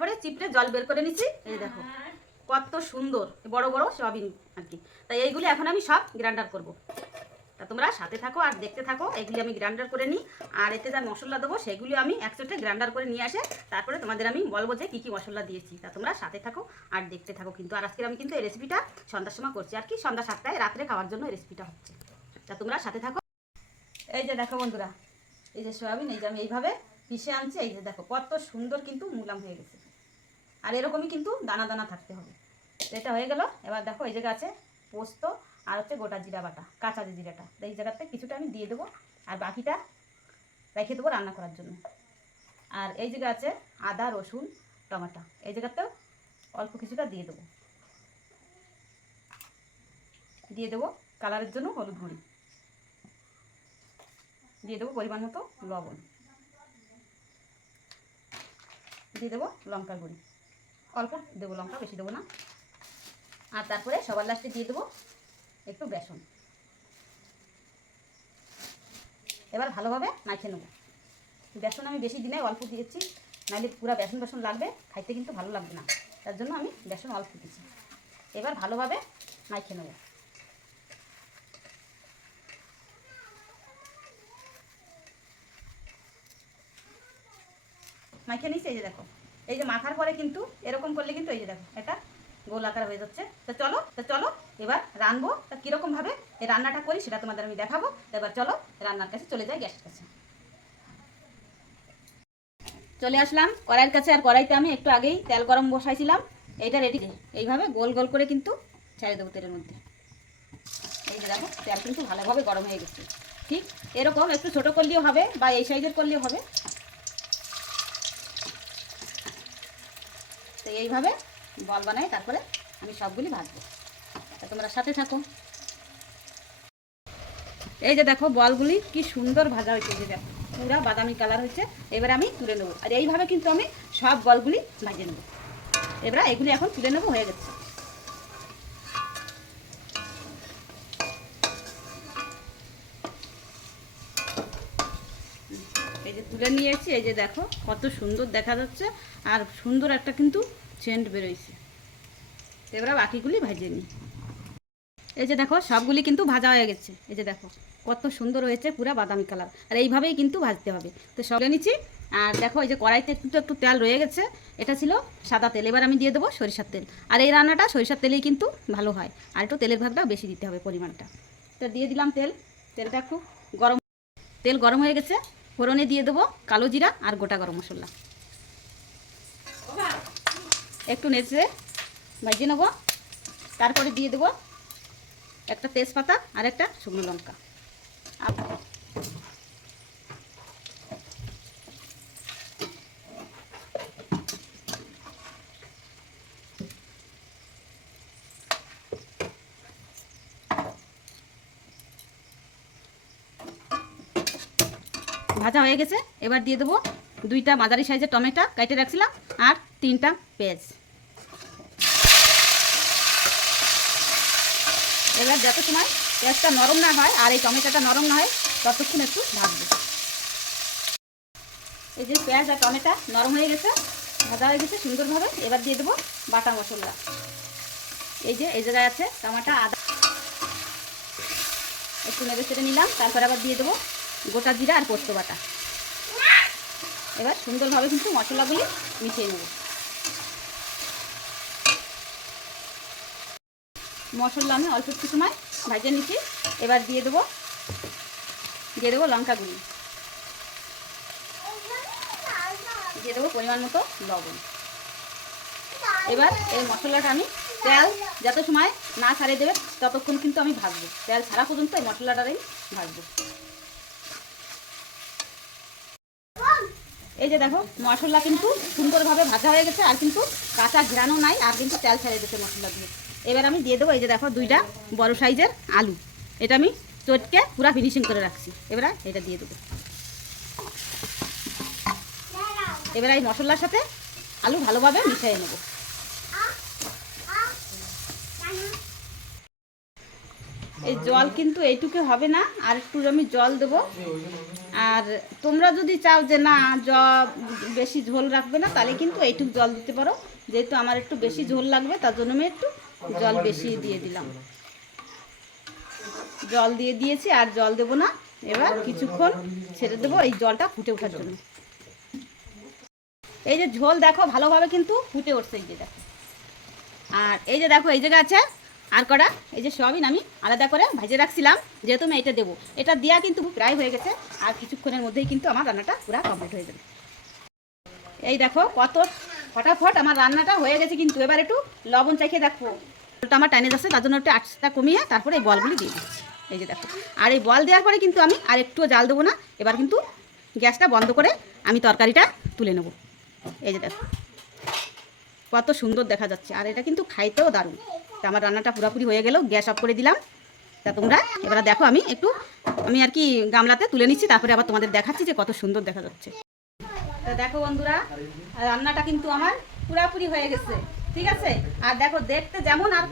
তারপরে চিপড়ে জল বের করে নিচ্ছি। এই দেখো কত সুন্দর বড় বড় সয়াবিন আর কি। তাই এইগুলি এখন আমি সব গ্রাইন্ডার করব। তা তোমরা সাথে থাকো আর দেখতে থাকো। এগুলি আমি গ্রাইন্ডার করে নিই, আর এতে যা মশলা দেবো সেগুলি আমি একসাথে গ্রাইন্ডার করে নিয়ে আসে তারপরে তোমাদের আমি বলবো যে কী কী মশলা দিয়েছি। তা তোমরা সাথে থাকো আর দেখতে থাকো কিন্তু। আর আজকে আমি কিন্তু এই রেসিপিটা সন্ধ্যার সময় করছি আর কি, সন্ধ্যা 7টায় রাত্রে খাওয়ার জন্য এই রেসিপিটা হচ্ছে। তা তোমরা সাথে থাকো। এই যে দেখো বন্ধুরা, এই যে সয়াবিন এই যে আমি এইভাবে পিষে আনছি। এই যে দেখো কত সুন্দর কিন্তু মুলাম হয়ে গেছে, আর এরকমই কিন্তু দানা দানা থাকতে হবে। এটা হয়ে গেল। এবার দেখো এই জায়গা আছে পোস্ত আর হচ্ছে গোটা জিরা বাটা, কাঁচা যে জিরাটা, এই জায়গাতে কিছুটা আমি দিয়ে দেবো আর বাকিটা রেখে দেবো রান্না করার জন্য। আর এই জায়গা আছে আদা রসুন টমেটো, এই জায়গাতেও অল্প কিছুটা দিয়ে দেবো কালারের জন্য হলুদ গুঁড়ি, দিয়ে দেবো পরিমাণ মতো লবণ, দিয়ে দেবো লঙ্কার গুঁড়ি, অল্প দেবো লঙ্কা, বেশি দেবো না। আর তারপরে সবার লাস্টে দিয়ে দেবো একটু বেসন। এবার ভালোভাবে মাখিয়ে নেবো। বেসন আমি বেশি দিনে অল্প দিয়েছি, নাহলে পুরো বেসন বেসন লাগবে, খাইতে কিন্তু ভালো লাগবে না, তার জন্য আমি বেসন অল্প দিয়েছি। এবার ভালোভাবে মাখিয়ে নেবো। মাখিয়ে নিচ্ছি। এই যে দেখো এই যে মাখার পরে কিন্তু এরকম করলে কিন্তু এই যে দেখো এটা গোল আকার হয়ে যাচ্ছে। তো চলো এবার রানবো। তা কীরকমভাবে এই রান্নাটা করি সেটা তোমাদের আমি দেখাবো। এবার চলো রান্নার কাছে চলে যাই, গ্যাসের কাছে চলে আসলাম কড়াইয়ের কাছে। আর কড়াইতে আমি একটু আগেই তেল গরম বসাইছিলাম, এইটা রেডি। এইভাবে গোল গোল করে কিন্তু ছেড়ে দেবো তেলের মধ্যে। এই যে দেখো তেল কিন্তু ভালোভাবে গরম হয়ে গেছে। ঠিক এরকম একটু ছোটো করলেও হবে বা এই সাইজের করলেও হবে। তো এইভাবে বল বানাই তারপরে আমি সবগুলি ভাজবো। তা তোমরা সাথে থাকো। এই যে দেখো বলগুলি কি সুন্দর ভাজা হয়েছে, যে দেখো পুরো বাদামি কালার হয়েছে। এবার আমি তুলে নেবো। আর এইভাবে কিন্তু আমি সব বলগুলি ভাজে নেবো। এবার এগুলি এখন তুলে নেবো, হয়ে গেছে। এই যে তুলে নিয়ে এসেছি। এই যে দেখো কত সুন্দর দেখা যাচ্ছে আর সুন্দর একটা কিন্তু সেন্ট বেরোইছে। এবার বাকিগুলি ভাজিয়ে নিই। এই যে দেখো সবগুলি কিন্তু ভাজা হয়ে গেছে। এই যে দেখো কত সুন্দর হয়েছে পুরো বাদামি কালার। আর এইভাবেই কিন্তু ভাজতে হবে। তো সব নিচ্ছি। আর দেখো এই যে কড়াইতে কিন্তু একটু তেল রয়ে গেছে, এটা ছিল সাদা তেল। এবার আমি দিয়ে দেবো সরিষার তেল। আর এই রান্নাটা সরিষার তেলেই কিন্তু ভালো হয়, আর একটু তেলের ভাগটাও বেশি দিতে হবে পরিমাণটা। তো দিয়ে দিলাম তেল। তেলটা একটু গরম, তেল গরম হয়ে গেছে। ফোড়নে দিয়ে দেবো কালো জিরা আর গোটা গরম মশলা, একটু নেড়ে ভেজে নেবো। তারপরে দিয়ে দেবো একটা তেজপাতা আর একটা শুকনো লঙ্কা। ভাজা হয়ে গেছে। এবার দিয়ে দেবো 2টা মাঝারি সাইজের টমেটো কেটে রাখছিলাম আর 3টা পেঁয়াজ। এবার যত সময় পেঁয়াজটা নরম না হয় আর এই টমেটোটা নরম না হয় ততক্ষণ একটু ভাজবো। এই যে পেঁয়াজ আর টমেটো নরম হয়ে গেছে, ভাজা হয়ে গেছে সুন্দরভাবে। এবার দিয়ে দেবো বাটা মশলা। এই যে এই জায়গায় আছে টমেটো আদা, একটু নেড়ে চেড়ে নিলাম। তারপর আবার দিয়ে দেবো গোটা জিরা আর পোস্ত বাটা। এবার সুন্দরভাবে কিন্তু মশলাগুলি মিশিয়ে নেব। মশলা আমি অল্প একটু সময় ভাজে নিচ্ছি। এবার দিয়ে দেবো লঙ্কা গুঁড়ি, দিয়ে দেবো পরিমাণ মতো লবণ। এবার এই মশলাটা আমি তেল যত সময় না ছাড়িয়ে দেবে ততক্ষণ কিন্তু আমি ভাজবো। তেল ছাড়া পর্যন্ত এই মশলাটারই ভাজবো। এই যে দেখো মশলা কিন্তু সুন্দরভাবে ভাজা হয়ে গেছে, আর কিন্তু কাঁচা ঘেরানো নাই, আর কিন্তু তেল ছেড়ে দিয়েছে মশলা দিয়ে। এবার আমি দিয়ে দেবো এই যে দেখো 2টা বড় সাইজের আলু, এটা আমি চটকে পুরো ফিনিশিং করে রাখছি। এবার এটা দিয়ে দেবো। এবার এই মশলার সাথে আলু ভালোভাবে মিশিয়ে নেব। এই জল কিন্তু এইটুকু হবে না, আর একটু আমি জল দেবো। আর তোমরা যদি চাও যে না বেশি ঝোল রাখবে না, তাহলে কিন্তু এইটুকু জল দিতে পারো। যেহেতু আমার একটু বেশি ঝোল লাগবে, তার জন্য আমি একটু জল বেশি দিয়ে দিলাম। জল দিয়ে দিয়েছি, আর জল দেবো না। এবার কিছুক্ষণ ছেড়ে দেবো এই জলটা ফুটে ওঠার জন্য। এই যে ঝোল দেখো ভালোভাবে কিন্তু ফুটে উঠছে, এই যে দেখো। আর এই যে দেখো এই জায়গা আছে আর কটা, এই যে সয়াবিন আমি আলাদা করে ভেজে রাখছিলাম, যেহেতু আমি এটা দেবো। এটা দেওয়া কিন্তু প্রায় হয়ে গেছে, আর কিছুক্ষণের মধ্যেই কিন্তু আমার রান্নাটা পুরো কমপ্লিট হয়ে যাবে। এই দেখো কত ফটাফট আমার রান্নাটা হয়ে গেছে। কিন্তু এবার একটু লবণ চাখিয়ে দেখো, ওটা আমার টাইনে যাচ্ছে, তার জন্য একটু আঁচটা কমিয়ে তারপরে এই বলগুলি দিয়ে দিচ্ছি। এই যে দেখো, আর এই বল দেওয়ার পরে কিন্তু আমি আর একটুও জাল দেবো না। এবার কিন্তু গ্যাসটা বন্ধ করে আমি তরকারিটা তুলে নেব। এই যে দেখো কত সুন্দর দেখা যাচ্ছে, আর এটা কিন্তু খাইতেও দারুণ। তা আমার রান্নাটা পুরোপুরি হয়ে গেল, গ্যাস অফ করে দিলাম। তা তোমরা এবার দেখো আমি আর কি গামলাতে তুলে নিচ্ছি, তারপরে আবার তোমাদের দেখাচ্ছি যে কত সুন্দর দেখা যাচ্ছে। তা দেখো বন্ধুরা, রান্নাটা কিন্তু আমার পুরোপুরি হয়ে গেছে, ঠিক আছে। আর দেখো দেখতে যেমন আর